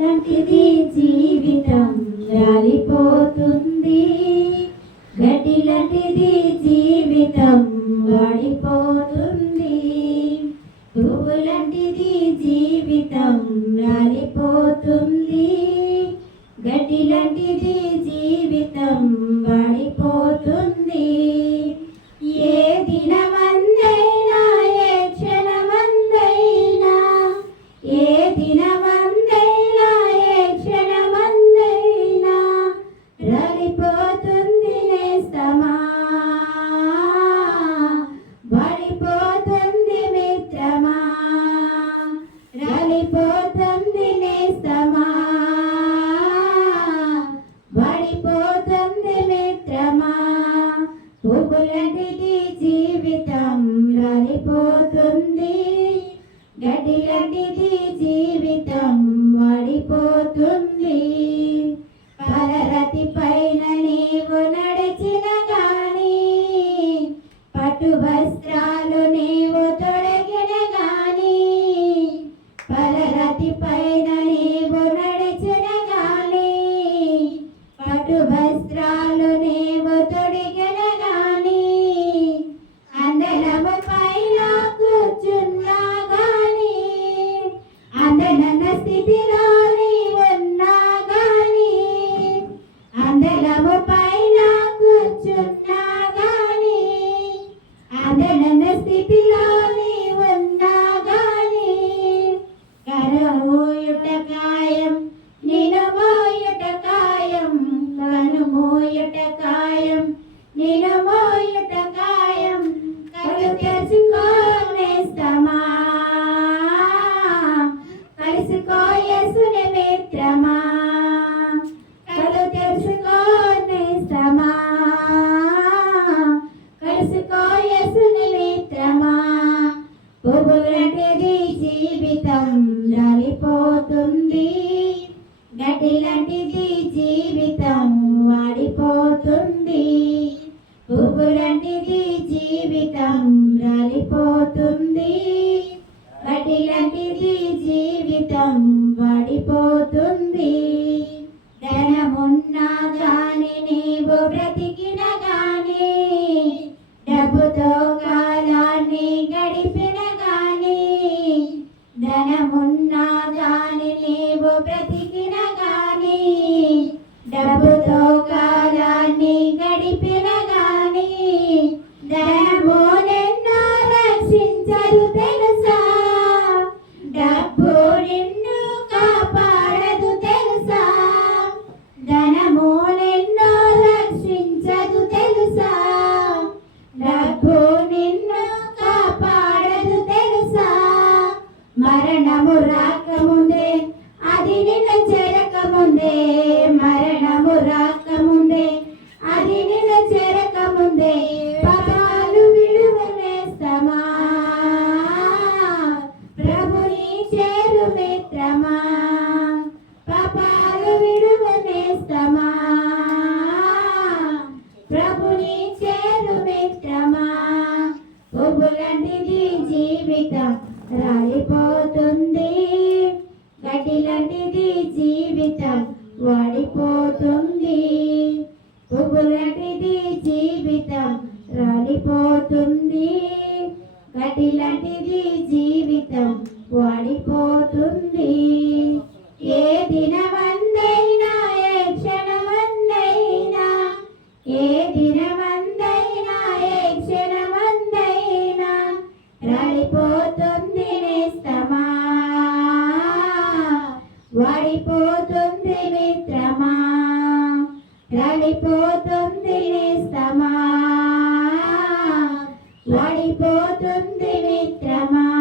ఇలాంటిది జీవితం రాలిపోతుంది గడ్డి జీవితం వాడిపోతుంది. పువ్వులాంటిది జీవితం రాలిపోతుంది గడ్డి జీవితం వాడి పువ్వులంటిది జీవితం రాలిపోతుంది. గడ్డి జీవితం వాడిపోతుంది పరరతి పైన నీవు నడిచిన గాని పట్టు వస్త్రాలు మోయుట కాయం నేను మోయుట కాయం కళ్ళు తెరుచుకోనేస్తమా కలుసుకో యసుని మిత్రమా కళ్ళు తెలుసుకోనేస్తమా కలుసుకో యసుని మిత్రమా పువ్వులంటిది జీవితం రాలిపోతుంది. గడ్డి లాంటిది జీవితం వాడిపోతుంది. పువ్వులంటిది జీవితం రాలిపోతుంది. గడ్డి జీవితం వాడిపోతుంది. ధనమున్నా గాని నీవు బ్రతికిన గాని డబ్బుతో కాలాన్ని గడిపిన గాని ధనమున్నా మరణము రాకముందే అది నిన్ను చేరకముందే. మరణము రాకముందే అది నిన్ను చేరకముందే. పదాలు విడువనేస్తమా ప్రభుని చేరు మిత్రమా పాపాలు విడువనేస్తమా ప్రభుని చేరు మిత్రమా పువ్వులంటిది జీవితం రాలిపోతుంది జీవితం వాడిపోతుంది. పువ్వులంటిది జీవితం రాలిపోతుంది. గడ్డి జీవితం వాడిపోతుంది. ఏ దినమందైనా పడిపోతుంది నేస్తమా పడిపోతుంది మిత్రమా.